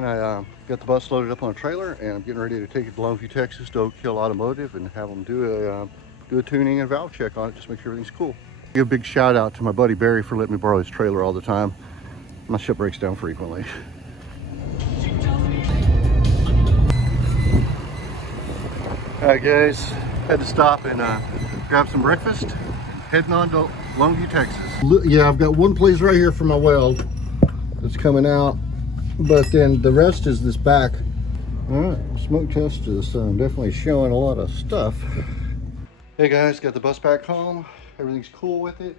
man, I got the bus loaded up on a trailer, and I'm getting ready to take it to Longview, Texas to Oak Hill Automotive and have them do a tuning and valve check on it, just make sure everything's cool. Give a big shout out to my buddy Barry for letting me borrow his trailer all the time. My ship breaks down frequently. All right, guys, had to stop and grab some breakfast. Heading on to Longview, Texas. Yeah, I've got one place right here for my weld that's coming out, but then the rest is this back. All right, smoke test is definitely showing a lot of stuff. Hey guys, got the bus back home. Everything's cool with it.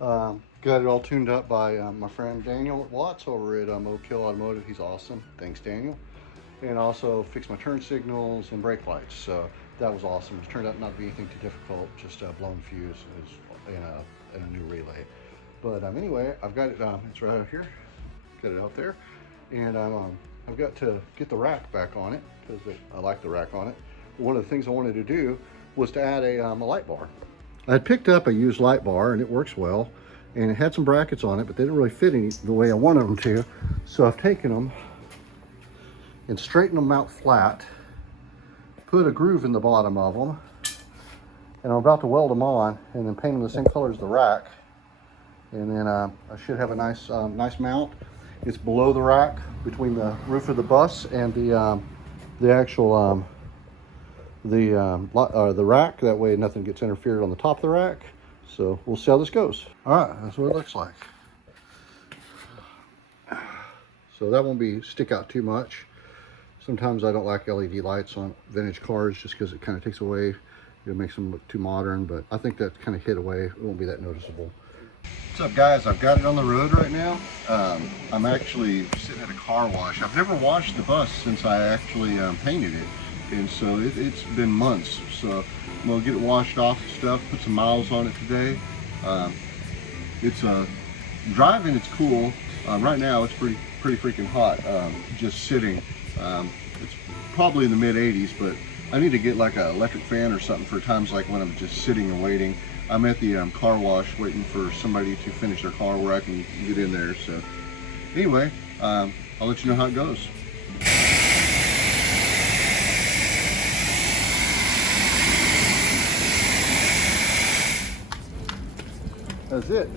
Got it all tuned up by my friend Daniel Watts over at Oak Hill Automotive. He's awesome. Thanks, Daniel. And also fixed my turn signals and brake lights. So that was awesome. It turned out not to be anything too difficult, just a blown fuse in a new relay. But anyway, I've got it, it's right out here. Got it out there. And I've got to get the rack back on it because I like the rack on it. But one of the things I wanted to do was to add a light bar. I had picked up a used light bar and it works well. And it had some brackets on it, but they didn't really fit the way I wanted them to. So I've taken them and straighten them out flat, put a groove in the bottom of them, and I'm about to weld them on and then paint them the same color as the rack. And then I should have a nice mount. It's below the rack, between the roof of the bus and the actual the rack. That way nothing gets interfered on the top of the rack. So we'll see how this goes. All right, that's what it looks like. So that won't stick out too much. Sometimes I don't like LED lights on vintage cars just because it kind of takes away, it makes them look too modern, but I think that kind of hid away. It won't be that noticeable. What's up, guys? I've got it on the road right now. I'm actually sitting at a car wash. I've never washed the bus since I actually painted it, and so it's been months. So I'm gonna get it washed off and stuff, put some miles on it today. It's driving, it's cool. Right now it's pretty freaking hot, just sitting. It's probably in the mid 80s, but I need to get like an electric fan or something for times like when I'm just sitting and waiting. I'm at the car wash waiting for somebody to finish their car where I can get in there. So anyway, I'll let you know how it goes. That's it.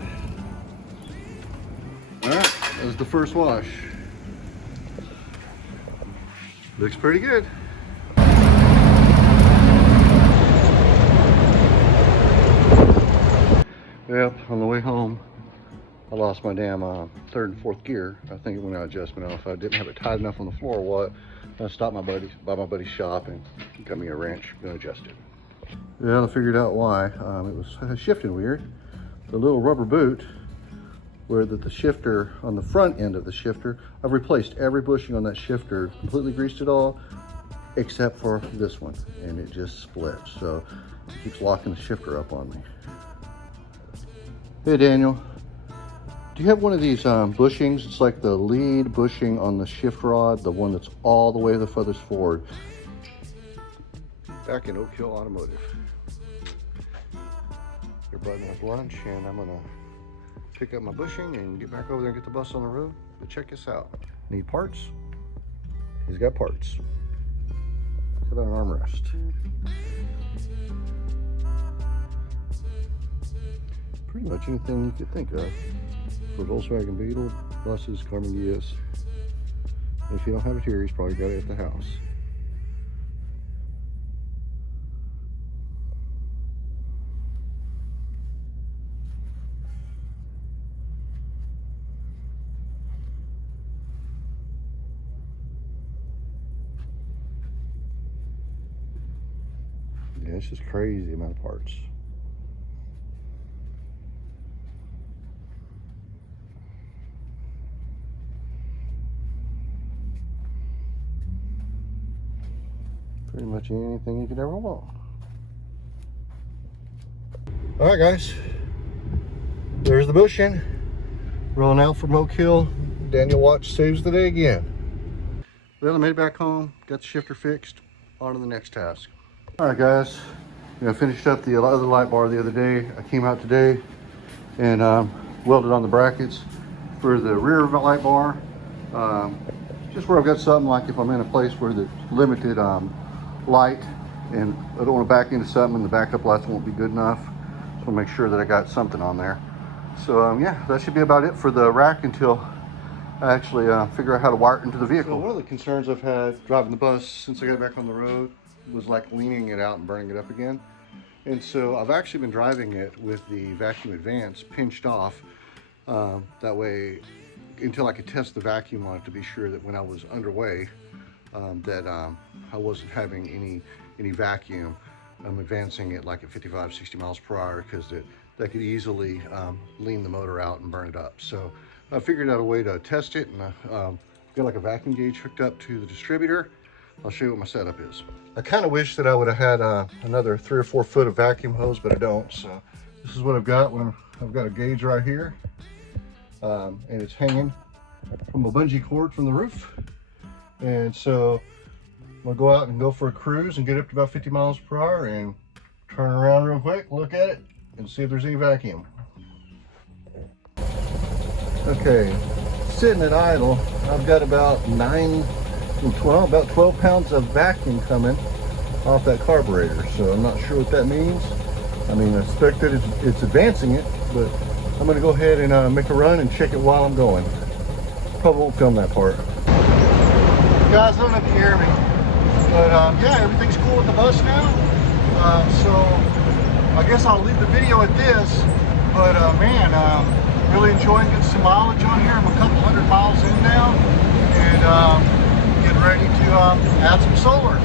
All right, that was the first wash. Looks pretty good. Yep, on the way home, I lost my damn third and fourth gear. I think it went out of adjustment off. I didn't have it tight enough on the floor or what. I stopped by my buddy's shop and got me a wrench, gonna adjust it. Yeah, I figured out why. It was shifting weird. The little rubber boot where the shifter on the front end of the shifter, I've replaced every bushing on that shifter, completely greased it all, except for this one, and it just split. So it keeps locking the shifter up on me. Hey Daniel, do you have one of these bushings? It's like the lead bushing on the shift rod, the one that's all the way the furthest forward. Back in Oak Hill Automotive. They're buttoning up lunch, and I'm gonna pick up my bushing and get back over there and get the bus on the road. But check this out. Need parts? He's got parts. How about an armrest? Pretty much anything you could think of for Volkswagen Beetle, buses, Carmen Gias. If you don't have it here, he's probably got it at the house. Yeah, it's just crazy amount of parts. Pretty much anything you could ever want. All right, guys. There's the bushing. Rolling out from Oak Hill. Daniel Watts saves the day again. Well, I made it back home. Got the shifter fixed. On to the next task. All right, guys. I finished up the other light bar the other day. I came out today and welded on the brackets for the rear light bar. just where I've got something like if I'm in a place where there's limited light and I don't want to back into something and the backup lights won't be good enough. So I'll make sure that I got something on there. So yeah, that should be about it for the rack until I actually figure out how to wire it into the vehicle. So one of the concerns I've had driving the bus since I got back on the road was like leaning it out and burning it up again. And so I've actually been driving it with the vacuum advance pinched off. That way, until I could test the vacuum on it to be sure that when I was underway, I wasn't having any vacuum. I'm advancing it like at 55, 60 miles per hour because that could easily lean the motor out and burn it up. So I figured out a way to test it, and got like a vacuum gauge hooked up to the distributor. I'll show you what my setup is. I kind of wish that I would have had another 3 or 4 foot of vacuum hose, but I don't. So this is what I've got. I've got a gauge right here, and it's hanging from a bungee cord from the roof. And so I'm gonna go out and go for a cruise and get up to about 50 miles per hour and turn around real quick, look at it, and see if there's any vacuum. Okay, sitting at idle, I've got about 12 pounds of vacuum coming off that carburetor. So I'm not sure what that means. I mean, I expect that it's advancing it, but I'm gonna go ahead and make a run and check it while I'm going. Probably won't film that part. Guys, I don't know if you hear me, but yeah, everything's cool with the bus now. So I guess I'll leave the video at this, but man, really enjoying getting some mileage on here. I'm a couple hundred miles in now, and getting ready to add some solar.